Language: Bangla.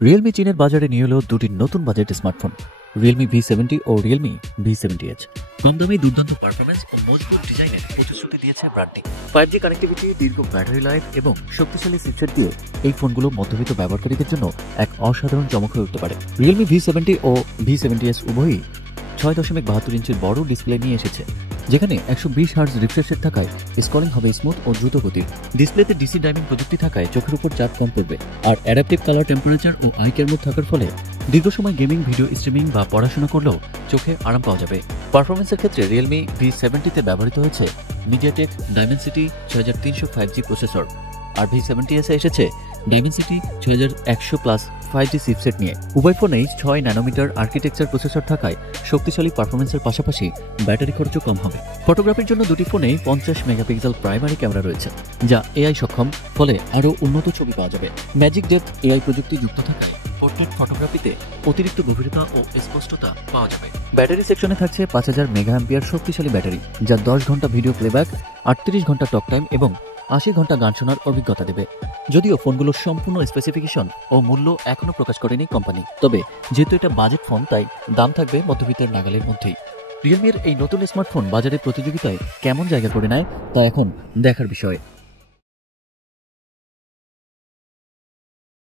রিয়েলমি চীনের বাজারে নিয়ে এলো দুটি নতুন বাজেট স্মার্টফোন, রিয়েলমি V70 ও রিয়েলমি V70H। কম দামে দুর্দান্ত পারফরমেন্স ও মজবুত ডিজাইনের প্রতিশ্রুতি দিয়েছে ব্র্যান্ডটি। 5G কানেক্টিভিটি, দীর্ঘ ব্যাটারি লাইফ এবং শক্তিশালী চিপসেট দিয়ে এই ফোনগুলো মধ্যবিত্ত ব্যবহারকারীদের জন্য এক অসাধারণ চমক হয়ে উঠতে পারে। রিয়েলমি V70 ও V70H উভয়ই 6.72 ইঞ্চির বড় ডিসপ্লে নিয়ে এসেছে, যেখানে 120 হার্জ রিফ্রেশ রেট থাকায় স্ক্রলিং হবে স্মুথ ও দ্রুত গতির। ডিসপ্লেতে ডিসি ডাইমিং প্রযুক্তি থাকায় চোখের উপর চাপ কম পড়বে, আর অ্যাডাপটিভ কালার টেম্পারেচার ও আই কেয়ার মোড থাকার ফলে দীর্ঘ সময় গেমিং, ভিডিও স্ট্রিমিং বা পড়াশোনা করলেও চোখে আরাম পাওয়া যাবে। পারফরমেন্সের ক্ষেত্রে রিয়েলমি V70-তে ব্যবহৃত হয়েছে মিডিয়াটেক ডাইমেনসিটি 6300 5G প্রসেসর, আর V70S এসেছে ডাইমেনসিটি 6100+ 5G চিপসেট নিয়ে। উভয় ফোনেই 6 ন্যানোমিটার আর্কিটেকচার প্রসেসর থাকায় শক্তিশালী পারফরমেন্সের পাশাপাশি ব্যাটারি খরচও কম হবে। ফটোগ্রাফির জন্য দুটি ফোনেই 50 মেগাপিক্সেল প্রাইমারি ক্যামেরা রয়েছে, যা এআই সক্ষম, ফলে আরও উন্নত ছবি পাওয়া যাবে। ম্যাজিক ডেপথ এআই প্রযুক্তি যুক্ত থাকায় পোর্ট্রেট ফটোগ্রাফিতে অতিরিক্ত গভীরতা ও স্পষ্টতা পাওয়া যাবে। ব্যাটারি সেকশনে থাকছে 5000 মেগাঅ্যাম্পিয়ার শক্তিশালী ব্যাটারি, যা 10 ঘন্টা ভিডিও প্লেব্যাক, 38 ঘন্টা টক টাইম এবং 80 ঘন্টা গান শোনার অভিজ্ঞতা দেবে। যদিও ফোনগুলোর সম্পূর্ণ স্পেসিফিকেশন ও মূল্য এখনো প্রকাশ করেনি কোম্পানি, তবে যেহেতু এটা বাজেট ফোন তাই দাম থাকবে মধ্যবিত্তের নাগালের মধ্যেই। রিয়েলমির এই নতুন স্মার্টফোন বাজারে প্রতিযোগিতায় কেমন জায়গা করে নেয় তা এখন দেখার বিষয়।